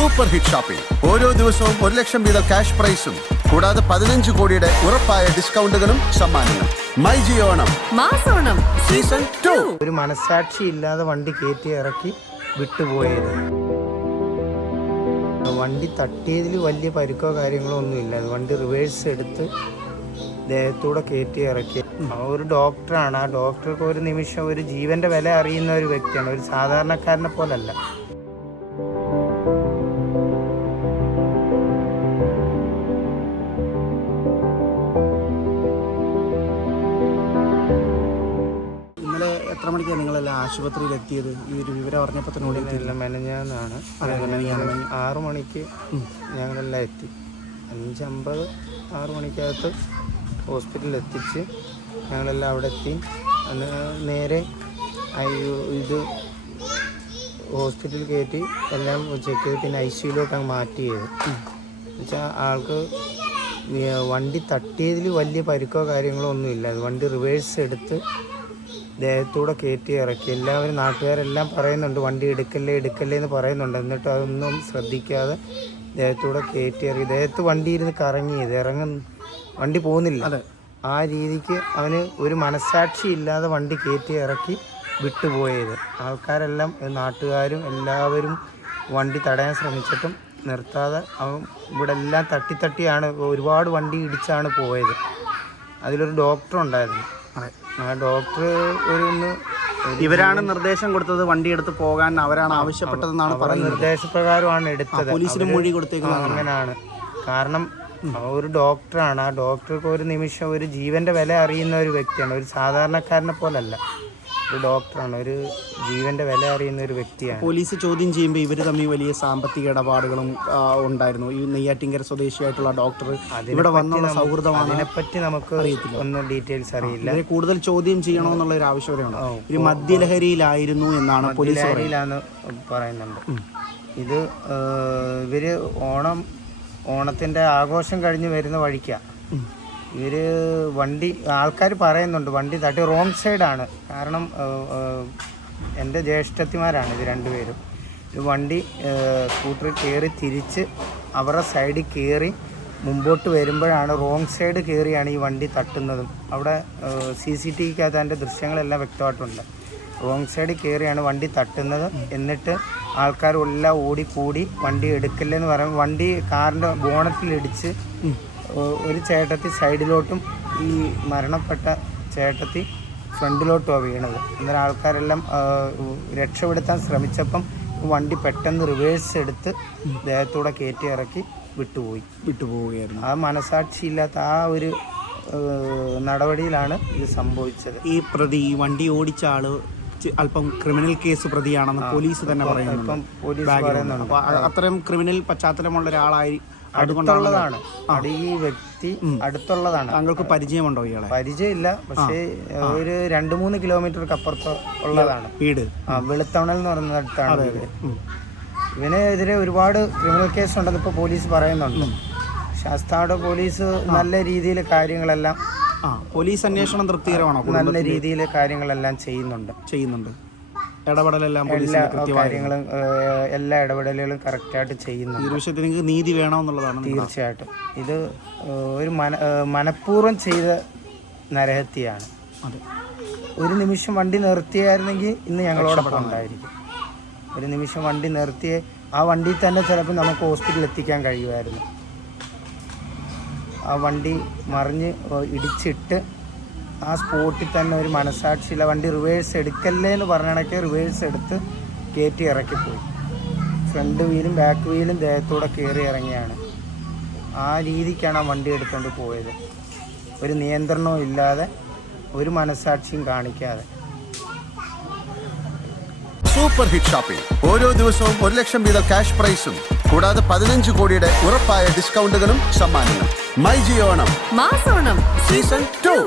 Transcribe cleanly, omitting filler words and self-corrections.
Super hit shopping. ഓരോ ദിവസവും 1 ലക്ഷം വീതം ക്യാഷ് പ്രൈസും കൂടാതെ 15 കോടിയുടെ ഉറപ്പായ ഡിസ്കൗണ്ടുകളും സമ്മാനങ്ങളും. മൈ ജിയോ ഓണം മാസോണം സീസൺ 2. ഒരു മനസാക്ഷി ഇല്ലാതെ വണ്ടി കയറ്റി ഇറക്കി വിട്ടുപോയത്. വണ്ടി തട്ടിയതിൽ വലിയ പരിക്കോ കാര്യങ്ങളോ ഒന്നുമില്ല. വണ്ടി റിവേഴ്സ് എടുത്ത് ദേഹത്തൂടെ കയറ്റി ഇറക്കി. ഒരു ഡോക്ടറാണ്. ആ ഡോക്ടർക്ക് ഒരു നിമിഷം ഒരു ജീവന്റെ വില അറിയുന്ന ഒരു വ്യക്തിയാണ്. ഒരു സാധാരണക്കാരനെ പോലല്ല. എത്ര മണിക്കാണ് നിങ്ങളെല്ലാം ആശുപത്രിയിൽ എത്തിയത്? ഈ ഒരു വിവരം അറിഞ്ഞപ്പോൾ തന്നെ ഓടിയിട്ടില്ല. മെനഞ്ഞാന്നാണ്. 6 മണിക്ക് ഞങ്ങളെല്ലാം എത്തി. 5:50 6 മണിക്കകത്ത് ഹോസ്പിറ്റലിൽ എത്തിച്ച് ഞങ്ങളെല്ലാം അവിടെ എത്തി. നേരെ ഇത് ഹോസ്പിറ്റലിൽ കയറ്റി എല്ലാം ചെക്ക് ചെയ്ത് പിന്നെ ICUയിലോട്ട് അങ്ങ് മാറ്റി ചെയ്ത്. എന്നുവെച്ചാൽ ആൾക്ക് വണ്ടി തട്ടിയതിൽ വലിയ പരിക്കോ കാര്യങ്ങളോ ഒന്നുമില്ല. വണ്ടി റിവേഴ്സ് എടുത്ത് ദേഹത്തൂടെ കയറ്റി ഇറക്കി. എല്ലാവരും നാട്ടുകാരെല്ലാം പറയുന്നുണ്ട് വണ്ടി എടുക്കല്ലേ എന്ന് പറയുന്നുണ്ട്. എന്നിട്ട് അതൊന്നും ശ്രദ്ധിക്കാതെ ദേഹത്തൂടെ കയറ്റി ഇറക്കി. ദേഹത്ത് വണ്ടി ഇരുന്ന് കറങ്ങിയത് വണ്ടി പോകുന്നില്ല. ആ രീതിക്ക് അവന് ഒരു മനസാക്ഷി ഇല്ലാതെ വണ്ടി കയറ്റി ഇറക്കി വിട്ടുപോയത്. ആൾക്കാരെല്ലാം നാട്ടുകാരും എല്ലാവരും വണ്ടി തടയാൻ ശ്രമിച്ചിട്ടും നിർത്താതെ അവൻ ഇവിടെ എല്ലാം തട്ടിയാണ് ഒരുപാട് വണ്ടി ഇടിച്ചാണ് പോയത്. അതിലൊരു ഡോക്ടർ ഉണ്ടായിരുന്നു. ആ ഡോക്ടർ ഇവരാണ് നിർദ്ദേശം കൊടുത്തത് വണ്ടി എടുത്ത് പോകാൻ അവരാണ് ആവശ്യപ്പെട്ടതെന്നാണ് പറയുന്നത്. നിർദ്ദേശപ്രകാരമാണ് എടുത്തത്. പോലീസിന് മൊഴി കൊടുത്തേക്കുന്നത് അങ്ങനെയാണ്. കാരണം ഒരു ഡോക്ടറാണ്. ആ ഡോക്ടർക്ക് ഒരു നിമിഷം ഒരു ജീവന്റെ വില അറിയുന്ന ഒരു വ്യക്തിയാണ്. ഒരു സാധാരണക്കാരനെ പോലല്ല. ഒരു ഡോക്ടറാണ്. ഒരു ജീവന്റെ വില അറിയുന്ന ഒരു വ്യക്തിയാണ്. പോലീസ് ചോദ്യം ചെയ്യുമ്പോൾ ഇവർ തമ്മിൽ വലിയ സാമ്പത്തിക ഇടപാടുകളും ഉണ്ടായിരുന്നു. ഈ നെയ്യാറ്റിൻകര സ്വദേശിയായിട്ടുള്ള ഡോക്ടർ ഇവിടെ വന്നുള്ള സൗഹൃദമാണ്. അതിനെപ്പറ്റി നമുക്ക് ഒന്നും ഡീറ്റെയിൽസ് അറിയില്ല. കൂടുതൽ ചോദ്യം ചെയ്യണമെന്നുള്ള ഒരു ആവശ്യകതയാണ്. ഒരു മദ്യലഹരിയിലായിരുന്നു എന്നാണ് പോലീസ് പറയുന്നുണ്ട്. ഇത് ഇവര് ഓണത്തിന്റെ ആഘോഷം കഴിഞ്ഞ് വരുന്ന വഴിക്കാണ് ഇവര് വണ്ടി ആൾക്കാർ പറയുന്നുണ്ട് വണ്ടി തട്ടി റോങ് സൈഡാണ്. കാരണം എൻ്റെ ജ്യേഷ്ഠത്തിമാരാണ് ഇത് രണ്ടുപേരും. ഇത് വണ്ടി സ്കൂട്ടറിൽ കയറി തിരിച്ച് അവരുടെ സൈഡിൽ കയറി മുമ്പോട്ട് വരുമ്പോഴാണ് റോങ് സൈഡ് കയറിയാണ് ഈ വണ്ടി തട്ടുന്നതും. അവിടെ CCTVക്കകത്ത് അതിൻ്റെ ദൃശ്യങ്ങളെല്ലാം വ്യക്തമായിട്ടുണ്ട്. റോങ് സൈഡിൽ കയറിയാണ് വണ്ടി തട്ടുന്നത്. എന്നിട്ട് ആൾക്കാരെല്ലാം ഓടിക്കൂടി വണ്ടി എടുക്കില്ലെന്ന് പറയുമ്പോൾ വണ്ടി കാറിൻ്റെ ബോണറ്റിലിടിച്ച് ഒരു ചേട്ടത്തി സൈഡിലോട്ടും ഈ മരണപ്പെട്ട ചേട്ടത്തി ഫ്രണ്ടിലോട്ടുമാണ് വീണത്. അന്നേരം ആൾക്കാരെല്ലാം രക്ഷപ്പെടുത്താൻ ശ്രമിച്ചപ്പം വണ്ടി പെട്ടെന്ന് റിവേഴ്സ് എടുത്ത് ദേഹത്തൂടെ കയറ്റി ഇറക്കി വിട്ടുപോവുകയായിരുന്നു. ആ മനസാക്ഷിയില്ലാത്ത ആ ഒരു നടപടിയിലാണ് ഇത് സംഭവിച്ചത്. ഈ പ്രതി വണ്ടി ഓടിച്ച ആള് അല്പം ക്രിമിനൽ കേസ് പ്രതിയാണെന്ന് പോലീസ് തന്നെ പറയുന്നുണ്ട്. അത്രയും ക്രിമിനൽ പശ്ചാത്തലമുള്ള ഒരാളായി അടുത്തുള്ളതാണ്. ഈ വ്യക്തി അടുത്തുള്ളതാണ്. താങ്കൾക്ക് പരിചയമുണ്ടോ ഇയാളെ? പരിചയമില്ല, പക്ഷേ ഒരു 2-3 കിലോമീറ്റർക്ക് അപ്പുറത്ത് ഉള്ളതാണ് വീട്. വെളുത്തവണൽ എന്ന് പറയുന്ന അടുത്താണ് വീട്. ഇവനെതിരെ ഒരുപാട് ക്രിമിനൽ കേസ് ഉണ്ടെന്ന് ഇപ്പോൾ പോലീസ് പറയുന്നുണ്ട്. ശാസ്താട് പോലീസ് നല്ല രീതിയിൽ കാര്യങ്ങളെല്ലാം പോലീസ് അന്വേഷണം തൃപ്തികരമാണോ? നല്ല രീതിയിൽ കാര്യങ്ങളെല്ലാം ചെയ്യുന്നുണ്ട്. ഇടപെടലെല്ലാം കാര്യങ്ങളും എല്ലാ ഇടപെടലുകളും കറക്റ്റായിട്ട് ചെയ്യുന്നുണ്ട്. ഈ വിഷയത്തിൽ നിങ്ങൾക്ക് നീതി വേണമെന്നുള്ളതാണ്. തീർച്ചയായിട്ടും ഇത് ഒരു മനഃപൂർവ്വം ചെയ്ത നരഹത്യയാണ്. ഒരു നിമിഷം വണ്ടി നിർത്തിയായിരുന്നെങ്കിൽ ഇന്ന് ഞങ്ങളോടൊപ്പം ഉണ്ടായിരിക്കും. ഒരു നിമിഷം വണ്ടി നിർത്തിയ ആ വണ്ടിയിൽ തന്നെ ചിലപ്പോൾ നമുക്ക് ഹോസ്പിറ്റലിൽ എത്തിക്കാൻ കഴിയുമായിരുന്നു. ആ വണ്ടി മറിഞ്ഞ് ഇടിച്ചിട്ട് ആ സ്പോട്ടിൽ തന്നെ ഒരു മനസാക്ഷിയില്ല. വണ്ടി റിവേഴ്സ് എടുക്കല്ലേ എന്ന് പറഞ്ഞിടയ്ക്ക് റിവേഴ്സ് എടുത്ത് കയറ്റി ഇറക്കിപ്പോയി. ഫ്രണ്ട് വീലും ബാക്ക് വീലും ദേഹത്തൂടെ കയറി ഇറങ്ങിയാണ്. ആ രീതിക്കാണ് ആ വണ്ടി എടുത്തുകൊണ്ട് പോയത്. ഒരു നിയന്ത്രണവും ഇല്ലാതെ, ഒരു മനസാക്ഷിയും കാണിക്കാതെ. Super hit shopping. ഓരോ ദിവസവും 1 ലക്ഷം വീതം ക്യാഷ് പ്രൈസും കൂടാതെ 15 കോടിയുടെ ഉറപ്പായ ഡിസ്കൗണ്ടുകളും സമ്മാനങ്ങളും. മൈ ജിയോ ഓണം മാസോണം സീസൺ 2.